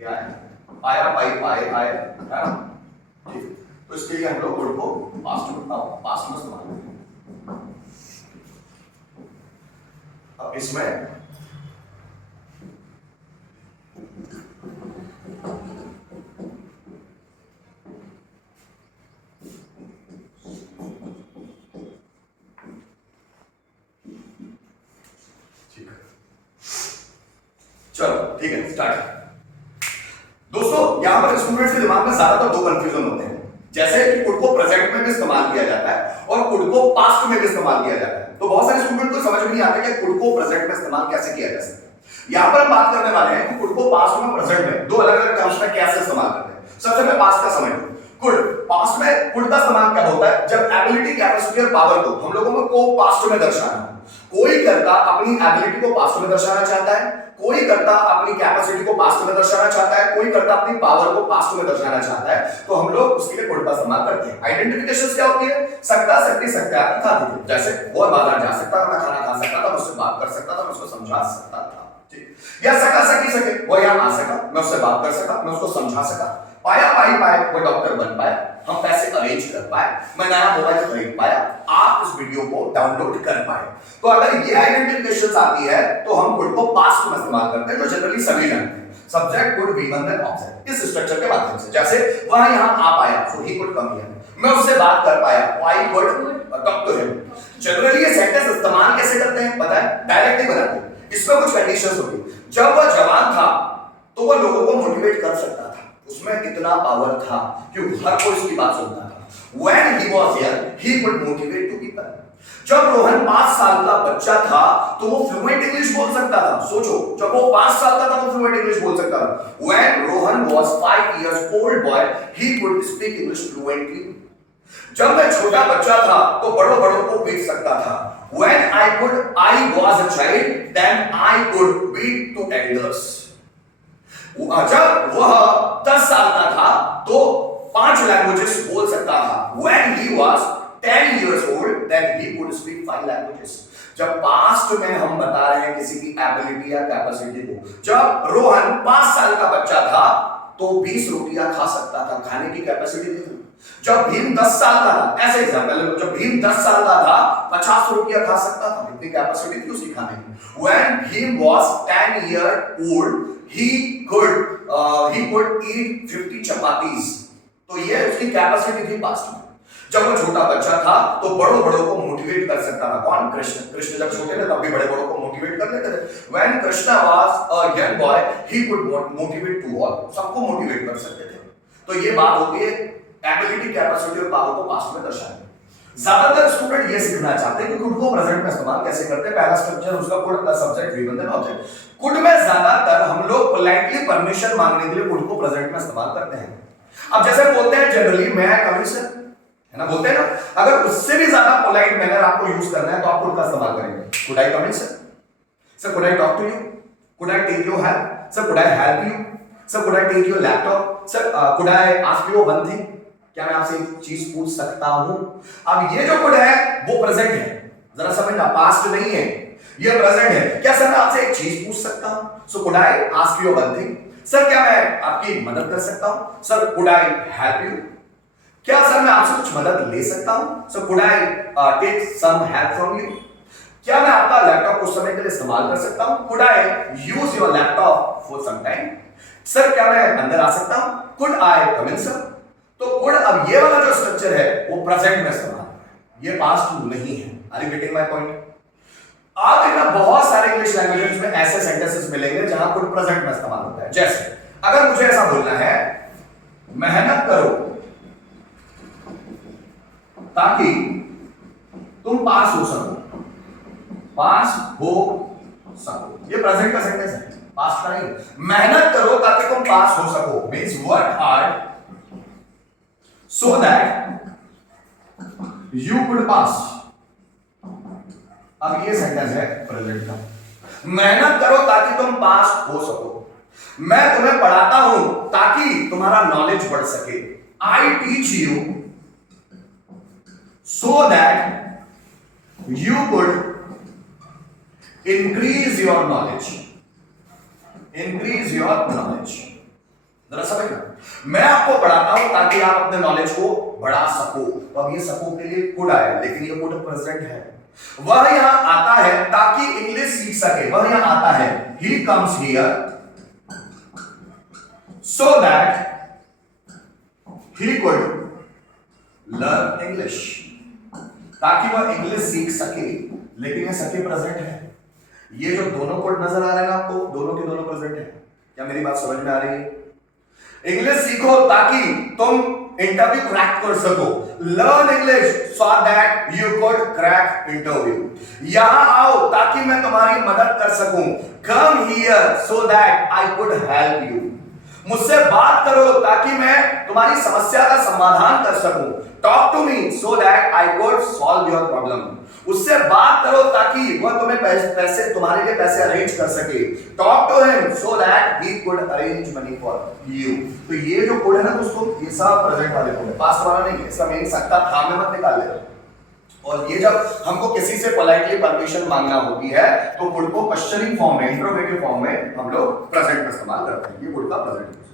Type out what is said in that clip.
पाया पाई पाए आए है ना। ठीक, तो इसके लिए हम लोग वर्ड को पास्ट में इस्तेमाल करेंगे। अब इसमें चलो ठीक है स्टार्ट। दोस्तों यहां पर स्टूडेंट्स के दिमाग में ज्यादातर दो कंफ्यूजन होते हैं, जैसे कि कुड को प्रेजेंट में भी इस्तेमाल किया जाता है और कुड को पास्ट में भी इस्तेमाल किया जाता है। तो बहुत सारे स्टूडेंट को समझ में नहीं आता कि कुड को प्रेजेंट में इस्तेमाल कैसे किया जा सकता है। यहां पर हम बात करने वाले हैं कि कुड को पास्ट में प्रेजेंट में दो अलग अलग टर्म्स में कैसे इस्तेमाल करते हैं। सबसे पहले पास्ट का समझ लो। कुड पास्ट में कुड का इस्तेमाल क्या होता है, जब एबिलिटी कैपेसिटी और पावर को हम लोगों को पास्ट में दर्शाना है। कोई करता अपनी एबिलिटी को पास्ट में दर्शाना चाहता है, कोई करता अपनी कैपेसिटी को पास्ट में दर्शाना चाहता है, कोई करता अपनी पावर को पास्ट में दर्शाना चाहता है, तो हम लोग उसके लिए कुड का इस्तेमाल करते हैं। आइडेंटिफिकेशंस क्या होती है, सकता सकती सकता था, जैसे वो बाजार जा सकता था, मैं खाना खा सकता था, मुझसे बात कर सकता था, मैं उसको समझा सकता था। ठीक, या सका सकी सके, वो यहां आ सका, मैं उससे बात कर सका, मैं उसको समझा सका। पाया पाई पाए, वो डॉक्टर बन पाया, हम पैसे अरेंज कर पाए, मैं नया मोबाइल खरीद पाया, आप इस वीडियो को डाउनलोड कर पाए। तो अगर ये आइडेंटिफिकेशंस आती है तो हम कुड को पास्ट में इस्तेमाल करते हैं, जो जनरली सभी जानते हैं। Subject could be one then object, इस स्ट्रक्चर के माध्यम से। जैसे वहां यहां आ पाया, सो ही कुड कम हियर, मैं उससे बात कर पाया, I could talk to him. Generally ये सेंटेंस इस्तेमाल कैसे करते हैं पता है, डायरेक्टली बनाते हैं। इसमें कुछ कंडीशंस होती। जब वह जवान था तो वह लोगों को मोटिवेट कर सकता था, उसमें इतना पावर था कि हर कोई उसकी बात सुनता था। When he was young, he could motivate to people. जब रोहन 5 साल का बच्चा था तो वो फ्लुएंट इंग्लिश बोल सकता था। सोचो, जब वो 5 साल का था तो फ्लुएंट इंग्लिश बोल सकता था। When Rohan was 5 years old boy, he could speak English fluently. जब मैं छोटा बच्चा था तो बड़ों बड़ों को पीट सकता था। When I was a child, then I could beat to elders. जब वह 10 साल का था तो 5 लैंग्वेजेस बोल सकता था। When he was 10 years old, then he could speak 5 languages. जब पास्ट में हम बता रहे हैं किसी की एबिलिटी या कैपेसिटी को, जब रोहन 5 साल का बच्चा था तो 20 रोटियां खा सकता था, खाने की कैपेसिटी थी। जब भीम 10 साल का था, ऐसे एग्जांपल, जब भीम 10 साल का था 50 रोटियां खा सकता था, इतनी कैपेसिटी थी उसकी खाने की। When Bhim was 10 years old, he could eat 50 chapatis. तो ये उसकी कैपेसिटी थी पास्ट में। जब वो छोटा बच्चा था तो बड़ों बड़ों को मोटिवेट कर सकता था। कौन? कृष्ण। कृष्ण जब छोटे थे तब भी बड़े बड़ों को मोटिवेट कर लेते थे। When Krishna was a young boy, he could motivate to all. सबको मोटिवेट कर सकते थे। तो ये बात होती है एबिलिटी, कैपेसिटी और पावर को पास्ट में दर्शाने। ज्यादातर स्टूडेंट ये सीखना चाहते हैं कि कुड को प्रेजेंट में इस्तेमाल कैसे करते हैं। पहला स्ट्रक्चर उसका could plus subject V one then object. Could में ज्यादातर हम लोग पोलाइटली परमिशन मांगने के लिए कुड को प्रेजेंट में इस्तेमाल करते हैं। अब जैसे बोलते हैं जनरली मैं कम सर, है ना, बोलते हैं ना, अगर उससे भी ज्यादा पोलाइट मैनर आपको यूज करना है तो आप कुड का इस्तेमाल करेंगे। Could I come in sir? Sir could I talk to you? Could I take your help? Sir could I help you? Sir could I take your laptop? Sir could I ask you one thing? क्या मैं आपसे एक चीज पूछ सकता हूं? अब ये जो कुड है वो प्रेजेंट है, जरा समझना, पास्ट नहीं है, ये प्रेजेंट है। क्या सर मैं आपसे एक चीज पूछ सकता हूं? So could I ask you one thing? Sir क्या मैं आपकी मदद कर सकता हूं? Sir could I help you? क्या सर मैं आपसे कुछ मदद ले सकता हूं? Sir could I take some help from you? क्या मैं आपका लैपटॉप कुछ समय के लिए इस्तेमाल कर सकता हूं? Could I use your laptop for some time? Sir क्या मैं अंदर आ सकता हूं? Could I come in sir? तो कुड, अब ये वाला जो स्ट्रक्चर है वो प्रेजेंट में इस्तेमाल है, ये पास्ट नहीं है। Are you getting my point? आप देखना बहुत सारे इंग्लिश लैंग्वेजेस में ऐसे सेंटेंसेस मिलेंगे जहां कुड प्रेजेंट में इस्तेमाल होता है। जैसे अगर मुझे ऐसा बोलना है, मेहनत करो ताकि तुम पास हो सको, पास हो सको, ये प्रेजेंट का सेंटेंस है, पास्ट का नहीं। मेहनत करो ताकि तुम पास हो सको means work hard so that you could pass। अब ये सेंटेंस है प्रेजेंट का। मेहनत करो ताकि तुम पास हो सको, मैं तुम्हें पढ़ाता हूं ताकि तुम्हारा नॉलेज बढ़ सके। I teach you so that you could increase your knowledge, increase your knowledge। जरा समझना, मैं आपको पढ़ाता हूं ताकि आप अपने नॉलेज को बढ़ा सको। तो अब ये सको के लिए कुड आया, लेकिन ये कुड प्रेजेंट है। वह यहां आता है ताकि इंग्लिश सीख सके। वह यहां आता है, he comes here so that he could learn English, ताकि वह इंग्लिश सीख सके। लेकिन ये सके प्रेजेंट है। ये जो दोनों कोड नजर आ रहे हैं ना आपको, दोनों के दोनों प्रेजेंट है। क्या मेरी बात समझ में आ रही है? इंग्लिश सीखो ताकि तुम इंटरव्यू क्रैक कर सको। Learn English so that you could crack interview. यहां आओ ताकि मैं तुम्हारी मदद कर सकूं। Come here so that I could help you. मुझसे बात करो ताकि मैं तुम्हारी समस्या का समाधान कर सकूं। Talk to me so that I could solve your problem. उससे बात करो ताकि वह तुम्हें पैसे तुम्हारे लिए पैसे अरेंज कर सके। Talk to him so that he could arrange money for you. तो ये जो कोड है ना दोस्तों, ये सब प्रेजेंट वाले कोड है, पास्ट वाला नहीं है। इसका मीनिंग सकता था में मत निकाल लेना। और ये जब हमको किसी से पोलाइटली परमिशन मांगना होती है तो वुड को क्वेश्चनिंग फॉर्म में, इंट्रोगेटिव फॉर्म में हम लोग प्रेजेंट का इस्तेमाल करते हैं। ये वुड का प्रेजेंट।